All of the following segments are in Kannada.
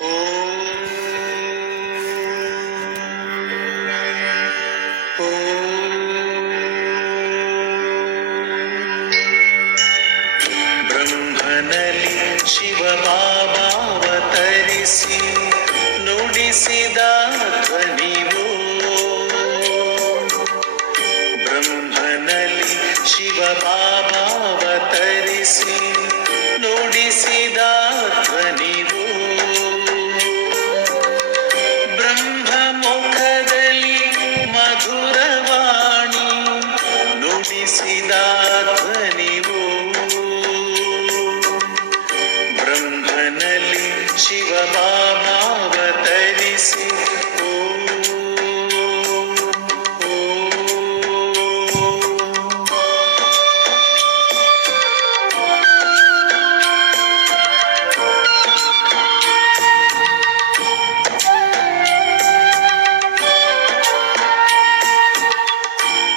ಬ್ರಹ್ಮನಲ್ಲಿ ಶಿವಬಾಬಾವತರಿಸಿ ನುಡಿಸಿದ ಧ್ವನಿವು. ಬ್ರಹ್ಮನಲ್ಲಿ ಶಿವಬಾಬಾವತರಿಸಿ ನುಡಿಸಿದ ಧ್ವನಿವು. ಬ್ರಹ್ಮಮುಖದಲ್ಲಿ ಮಧುರವಾಣಿ ನುಡಿಸಿದ ಧ್ವನಿವು. ಬ್ರಹ್ಮನಲ್ಲಿ ಶಿವಬಾಬಾವತರಿಸಿ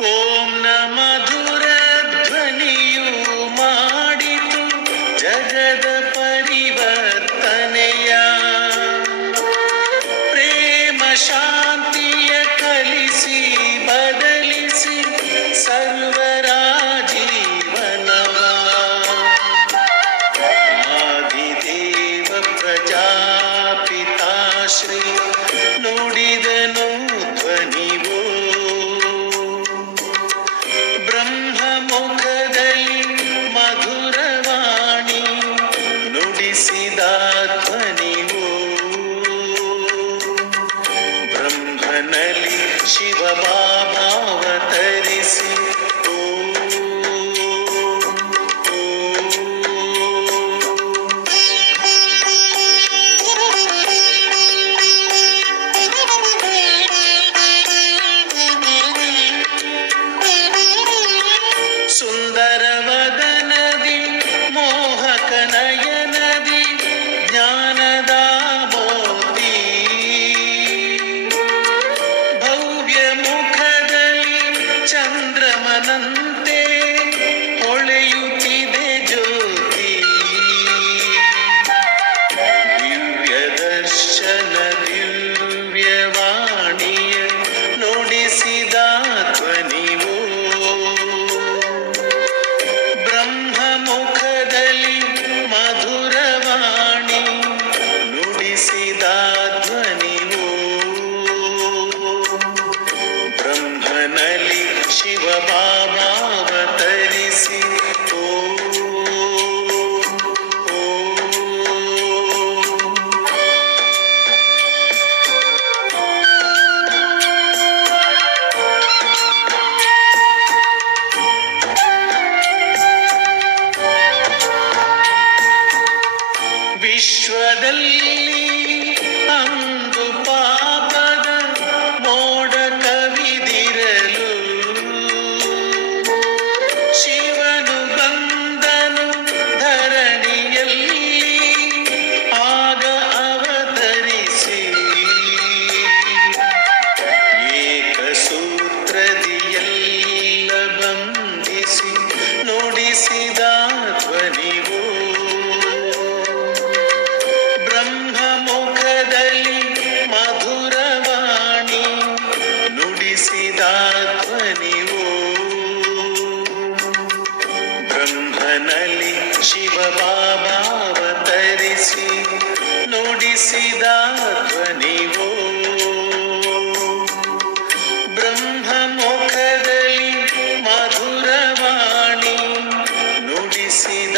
ಓಂನ ಮಧುರ ಧ್ವನಿಯು ಮಾಡಿತು ಜಗದ ಪರಿವರ್ತನೆಯ. ಪ್ರೇಮ ಶಾಂತಿಯ ಕಲಿಸಿ ಬದಲಿಸಿ ಸರ್ವರ ಜೀವನವ. ಆದಿದೇವ ಪ್ರಜಾಪಿತಾಶ್ರೀ ನುಡಿದನು ಧ್ವನಿವು. ಬ್ರಹ್ಮಮುಖದಲ್ಲಿ ಮಧುರವಾಣಿ ನುಡಿಸಿದ ಧ್ವನಿವು. ಬ್ರಹ್ಮನಲ್ಲಿ ಶಿವಬಾಬಾವತರಿಸಿ ಸುಂದರವದನದಿ ಮೋಹಕ ನಯನದಿ ಜ್ಞಾನದ ಮೋತಿ. ಭವ್ಯ ಮುಖದಲ್ಲಿ ಚಂದ್ರಮನಂತೆ ಹೊಳೆಯುತ್ತಿದೆ ಜ್ಯೋತಿ. ದಿವ್ಯ ದರ್ಶನ ದಿವ್ಯವಾಣಿಯ ನುಡಿಸಿದ ಧ್ವನಿವು. ಬ್ರಹ್ಮಮುಖದಲ್ಲಿ ಮಧುರವಾಣಿ ನುಡಿಸಿದ ಧ್ವನಿವು. ಬ್ರಹ್ಮನಲ್ಲಿ ಶಿವಬಾಬಾವತರಿಸಿ ವಿಶ್ವದಲ್ಲಿ ಅಂದು ಪಾಪದ ಮೋಡ ಕವಿದಿರಲು ಶಿವನು ಬಂದನು ಧರಣಿಯಲ್ಲಿ. ಆಗ ಅವತರಿಸಿ ಏಕಸೂತ್ರದಿ ಎಲ್ಲ ಬಂಧಿಸಿ ನುಡಿಸಿದ ಧ್ವನಿವು. ಬ್ರಹ್ಮಮುಖದಲ್ಲಿ ಮಧುರವಾಣಿ ನುಡಿಸಿದ ಧ್ವನಿವು. ಬ್ರಹ್ಮನಲ್ಲಿ ಶಿವಬಾಬಾವತರಿಸಿ ನುಡಿಸಿದ ಧ್ವನಿವು. ಬ್ರಹ್ಮಮುಖದಲ್ಲಿ ಮಧುರವಾಣಿ ನುಡಿಸಿದ